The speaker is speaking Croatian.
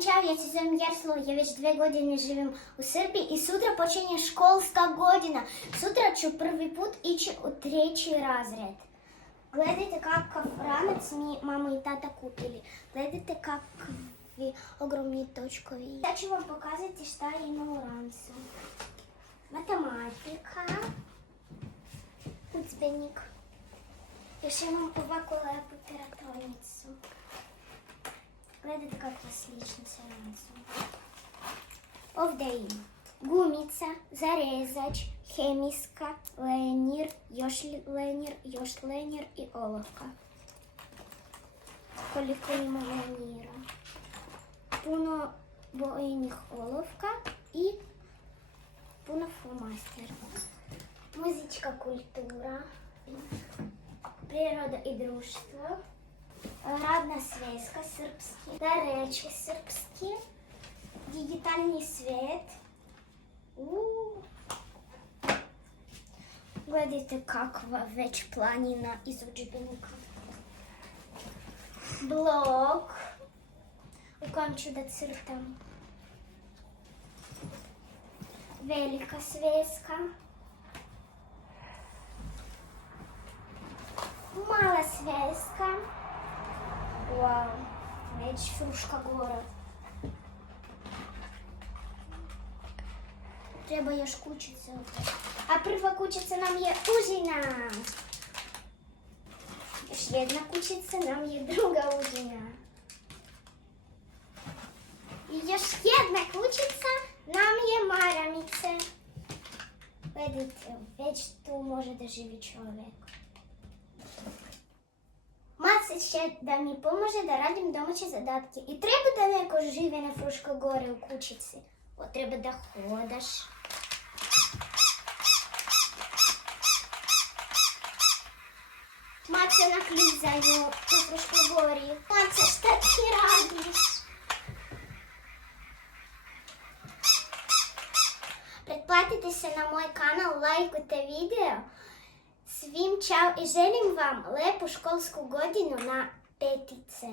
Svim čao, ja se zovem Jaroslava, ja već 2 godine živim u Srbiji i sutra počinje školska godina. Sutra ću prvi put ići u 3. razred. Gledajte kakav ranac mi mama i tata kupili. Gledajte kakvi ogromni točkovi. Sad ću vam pokazati šta ima u rancu. Matematika, udžbenik. Još imam ovako lepu teratornicu. Gledajte kakva sličnica rancom. Ovdje ima gumica, zarezač, hemijska, lenjer, još lenjer i olovka. Koliko ima lenjera. Puno bojnih olovka i puno flomastera. Muzička kultura, priroda i društvo, radna sveska srpski, reči srpski, digitalni svijet. Gledajte kakva već planina iz udžbenika. Blok u kojem ću da crtam. Velika sveska. Mala sveska. Wow, već Fruška gora. Treba još kućice. A prva kućica nam je užina. Još jedna kućica nam je druga užina. I još jedna kućica nam je maramice. Gledajte, već tu može da živi čovjek. Maca će da mi pomože da radim domaće zadatke. I treba da neko živi na Fruškoj gori u kućici. Treba da hodaš. Maca na klizanju na Fruškoj gori. Maca, šta ti radiš? Pretplatite se na moj kanal, lajkujte video. Svim čao i želim vam lepu školsku godinu na petice.